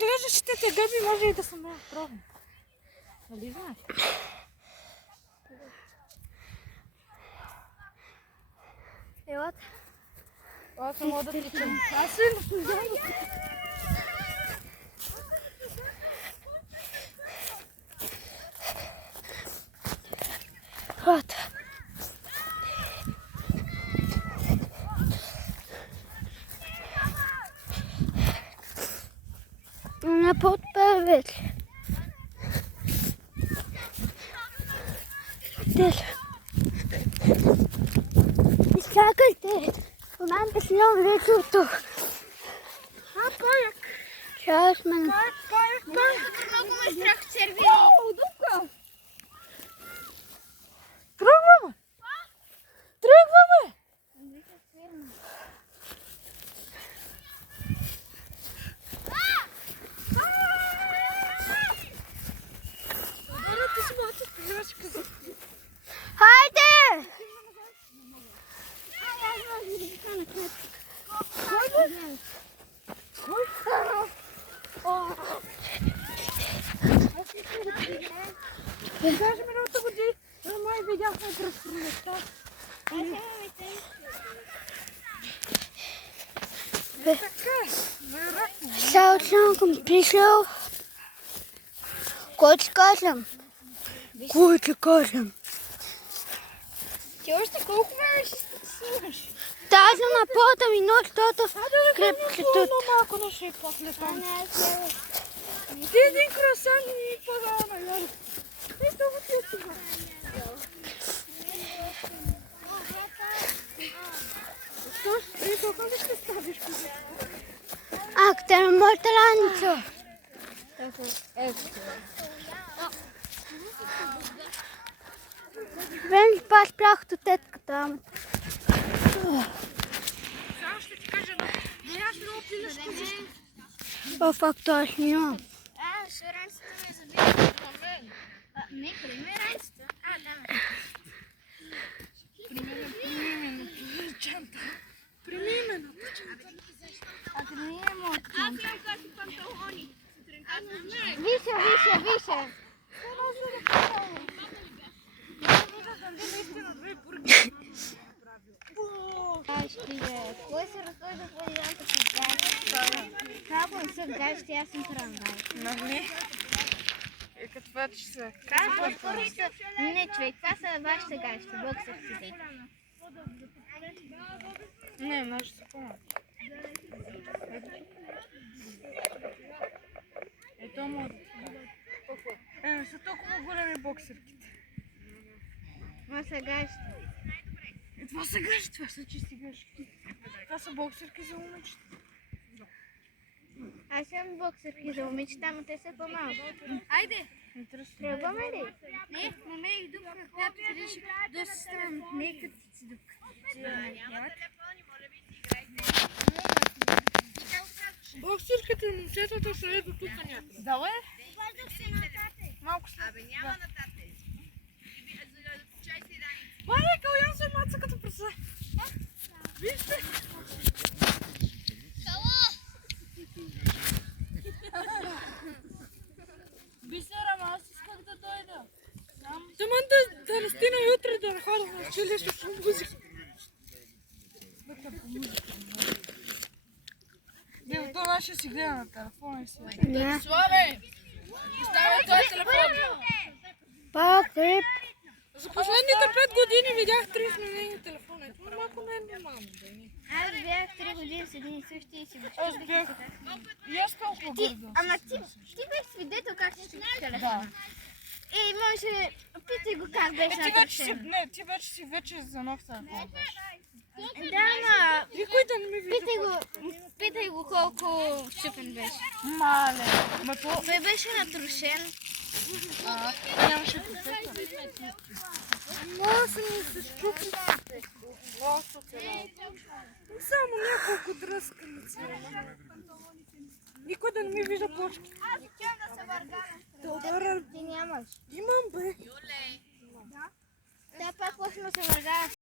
изглежда, че те гъби може и да са много пробни. Нали знаеш? Елат. Аз не мога да причам. Аз се наслаждавам. Вот. На подпевет. Изчакайте. У мен песням вече от тук. Каяк. Чао сме. Каяк. Много ме страх от сервири. Дупка. Тръгваме. Тръгваме. Хайде! Даже миналата година май видяхме през пролетта. Сега отивам към пришъл. Кой ти кажем? Кой ти кажем? Ти още колко време ще снимаш? Даже на полта минут, защото скрепки тут. Малко на шипа след това. Ти един круасан и подава на Яли. И това ти е това. И това ли ще ставиш? Ах, те на моята раница. Вен пас прах от тетката. Само ще ти кажа, но аз много пилешко защо. О, факто аз нямам. Ще раницата ме забива. Не, приме раницата. Да. Прими ме на Ако не е моят чанта. Аз имам къси панталони. Више. Кой се разхожда по диванта с гащи? Как не са гащи, аз съм трамвай. Нали? И като вече се... Не, човек, това са вашите гащи, боксърците. Не, наши са по-малко. Ето може. Не са толкова големи боксерките. Това са гащи. Това са гъшки, това са чисти гъшки. Това са боксерки за момичета. Аз имам боксерки за момичета, но те са по-малко. Айде! Тръгваме ли? Не, намерих дупка, която седеше доста странно. Не е като си дупка. Боксерките и момчетата са ето тук някъде. Давай! Малко след. Абе няма нататък. Валя, Калян се маца като преса. Вижте! Бисера, ама аз исках да дойда. Таман да не стина и утре да не ходя на училище по музика. Не, то нашия си гледа на телефона и си. Не. Славе! Оставя този телефон. По-крип. За последните 5 години видях 3 сменени телефона. Това малко не е нормално. Аз бях 3 години с един и същи и си го Аз бях... И аз толкова бързо. Ама ти бях свидетел как си чупиш телефона. И може, питай го как беше натрешено. Не, ти вече си за нов телефон. Да, ама Никой да не ми вижда. питай го колко щупен беше. Мале. Ма то... Той беше натрушен. Нямаше процеса. Може ми се щупи. Лошо се. Само няколко дръсканици. Никой да не ми вижда плочки. Аз искам да се въргана. Теодора, Ти нямаш. имам бе. Те пак почна да се въргана.